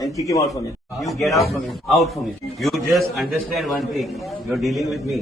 and kick him out from here. You get out from here. Out from here. You just understand one thing. You're dealing with me.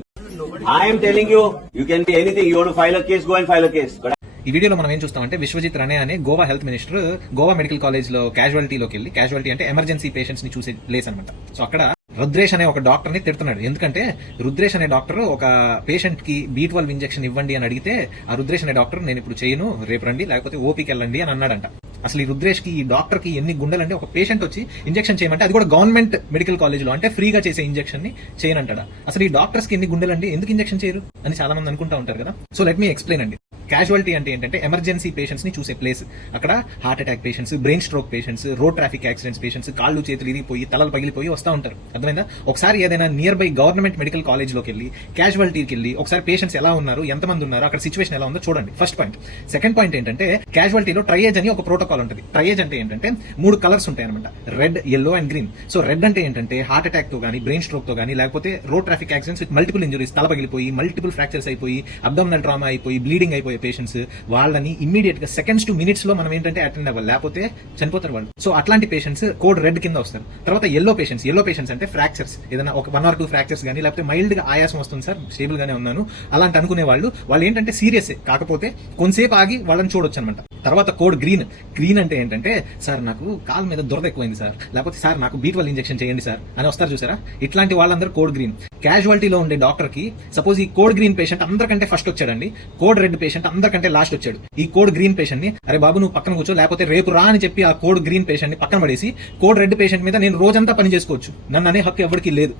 I am telling you, you can be anything. You want to file a case, go and file a case. But ఈ వీడియోలో మనం ఏం చూస్తామంటే విశ్వజిత్ రాణే అనే Goa health minister Goa medical college లో క్యాజువాలిటీలోకి వెళ్ళి, casualty అంటే emergency patients ని చూసే ప్లేస్ అనమాట. సో అక్కడ రుద్రేష్ అనే ఒక డాక్టర్ ని తిడుతున్నాడు. ఎందుకంటే రుద్రేష్ అనే డాక్టర్ ఒక పేషెంట్ కి B12 ఇంజెక్షన్ ఇవ్వండి అని అడిగితే ఆ రుద్రేష్ అనే డాక్టర్ నేను ఇప్పుడు చేయను, రేపు రండి లేకపోతే ఓపీకి వెళ్ళండి అని అన్నాడంట. అసలు ఈ రుద్రేష్ కి ఈ డాక్టర్ కి ఎన్ని గుండెలంటే ఒక పేషెంట్ వచ్చి ఇంజెక్షన్ చేయమంటే అది కూడా గవర్నమెంట్ మెడికల్ కాలేజ్ లో అంటే ఫ్రీగా చేసే ఇంజెక్షన్ ని చేయనంటాడా? అసలు ఈ డాక్టర్స్ కి ఎన్ని గుండెలండి, ఎందుకు ఇంజెక్షన్ చేయరు అని చాలా మంది అనుకుంటా ఉంటారు కదా. సో లెట్ మీ ఎక్స్ప్లెయిన్ అండి. క్యాజువాలిటీ అంటే ఏంటంటే ఎమర్జెన్సీ పేషెంట్స్ ని చూసే ప్లేస్. అక్కడ heart attack patients, brain stroke patients, road traffic accidents patients, కాళ్ళు చేతులు ఇరిగిపోయి తలలు పగిలిపోయి వస్తూ ఉంటారు. అర్థమైందా? ఒకసారి ఏదైనా near by government medical college లోకి వెళ్ళి క్యాజువాలిటీకి వెళ్ళి ఒకసారి పేషెంట్స్ ఎలా ఉన్నారు, ఎంతమంది ఉన్నారు, అక్కడ సిచువేషన్ ఎలా ఉందో చూడండి. First point. సెకండ్ పాయింట్ ఏంటంటే క్యాజువాలిటీలో ట్రయేజ్ అని ఒక ప్రోటోకాల్ ఉంటుంది. ట్రయేజ్ అంటే ఏంటంటే 3 కలర్స్ ఉంటాయి అనమాట, red, yellow and green. So red అంటే ఏంటంటే హార్ట్ అటాక్ తో గానీ, బ్రెయిన్ స్ట్రోక్ తో గానీ, లేకపోతే road traffic accidents with multiple injuries, తల పగిలిపోయి మల్టిపుల్ ఫ్రాక్చర్స్ అయిపోయి అబ్డామినల్ ట్రామా అయిపోయి బ్లీడింగ్ అయిపోయే పేషెంట్స్, వాళ్ళని ఇమ్మీడియట్ గా సెకండ్స్ టు మినిట్స్ లో మనం ఏంటంటే అటెండ్ అవ్వాలి, లేకపోతే చనిపోతారు వాళ్ళు. సో అట్లాంటి పేషెంట్స్ కోడ్ రెడ్ కింద వస్తారు. తర్వాత yellow పేషెంట్స్ అంటే ఫ్రాక్చర్స్, ఏదైనా ఒక 1 or 2 ఫ్రాక్చర్స్ కానీ, లేకపోతే మైల్డ్ గా ఆయాసం వస్తుంది సార్, స్టేబుల్ గానే ఉన్నాను అలాంటి అనుకునే వాళ్ళు ఏంటంటే సీరియస్, కాకపోతే కొంతసేపు ఆగి వాళ్ళని చూడొచ్చు అనమాట. తర్వాత కోడ్ గ్రీన్ అంటే ఏంటంటే సార్ నాకు కాలు మీద దురద ఎక్కువైంది సార్, లేకపోతే సార్ నాకు B12 ఇంజెక్షన్ చేయండి సార్ అని వస్తారు చూసారా, ఇట్లాంటి వాళ్ళందరూ కోడ్ గ్రీన్. క్యాజువాలిటీలో ఉండే డాక్టర్ కి సపోజ్ ఈ కోడ్ గ్రీన్ పేషెంట్ అందరికంటే ఫస్ట్ వచ్చాడండి, కోడ్ రెడ్ పేషెంట్ అందరికంటే లాస్ట్ వచ్చాడు. ఈ కోడ్ గ్రీన్ పేషెంట్ ని అరే బాబు నువ్వు పక్కన కూర్చో, లేకపోతే రేపు రా అని చెప్పి ఆ కోడ్ గ్రీన్ పేషెంట్ ని పక్కన పడేసి కోడ్ రెడ్ పేషెంట్ మీద నేను రోజంతా పని చేసుకోవచ్చు, నన్ను అనే హక్కు ఎవరికి లేదు.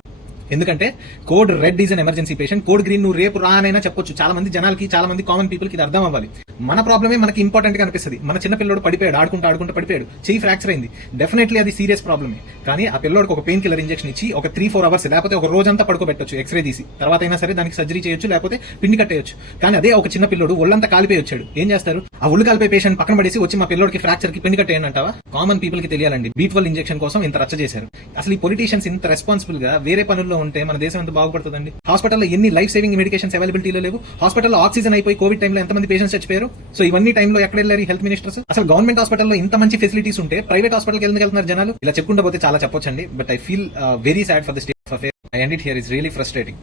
ఎందుకంటే code red is an emergency patient, code green నువ్వు రేపు రానైనా చెప్పొచ్చు. చాలా మంది జనాలకి, చాలా మంది కామన్ పీపుల్ కి ఇది అర్థం అవ్వాలి. మన ప్రాబ్లమే మనకి ఇంపార్టెంట్ గా అనిపిస్తుంది. మన చిన్న పిల్లడు పడిపోయాడు, ఆడుకుంటూ పడిపోయాడు, చెయ్యి ఫ్రాక్చర్ అయింది, డెఫినెట్లీ అది సీరియస్ ప్రాబ్లమే. కానీ ఆ పిల్లోడికి ఒక పెయిన్ కిల్లర్ ఇంజెక్షన్ ఇచ్చి ఒక 3-4 అవర్స్ లేకపోతే ఒక రోజంతా పడుకోబెట్టొచ్చు, ఎక్స్రే తీసి, తర్వాత అయినా సరే దానికి సర్జరీ చేయొచ్చు, లేకపోతే పిండి కట్టేయచ్చు. కానీ అదే ఒక చిన్న పిల్లోడు ఒళ్ళంతా కాలిపోయి వచ్చాడు, ఏం చేస్తారు? ఆ ఒళ్ళు కాలిపోయి పేషెంట్ పక్కన పడేసి వచ్చి మా పిల్లోడికి ఫ్రాక్చర్ కి పిండి కట్టేయండి అంటావా? కామన్ పీపుల్ కి తెలియాలండి, B12 ఇంజెక్షన్ కోసం ఇంత రచ్చ చేశారు. అసలు ఈ పొలిటీషియన్స్ ఇంత రెస్పాన్సిబుల్ గా వేరే పనుల్లో ఉంటే మన దేశం ఎంత బాగుపడుతుందండి. హాస్పిటల్లో ఎన్ని లైఫ్ సేవింగ్ మెడికేషన్స్ అవైలబిలిటీలో లేవు, హాస్పిటల్లో ఆక్సిజన్ అయిపోయి కోవిడ్ టైంలో ఎంతమంది పేషెంట్స్ చచ్చిపోయారు. సో ఇవన్నీ టైంలో ఎక్కడ వెళ్ళారు హెల్త్ మినిస్టర్స్? అసలు గవర్నమెంట్ హాస్పిటల్లో ఇంత మంచి ఫెసిలిటీస్ ఉంటే ప్రైవేట్ హాస్పిటల్కి ఎందుకు వెళ్తున్నారు జనాలు? ఇలా చెప్పుకుంటూ పోతే చాలా చెప్పొచ్చండి, but I feel very sad for the state of affair. I end it here. It's really frustrating.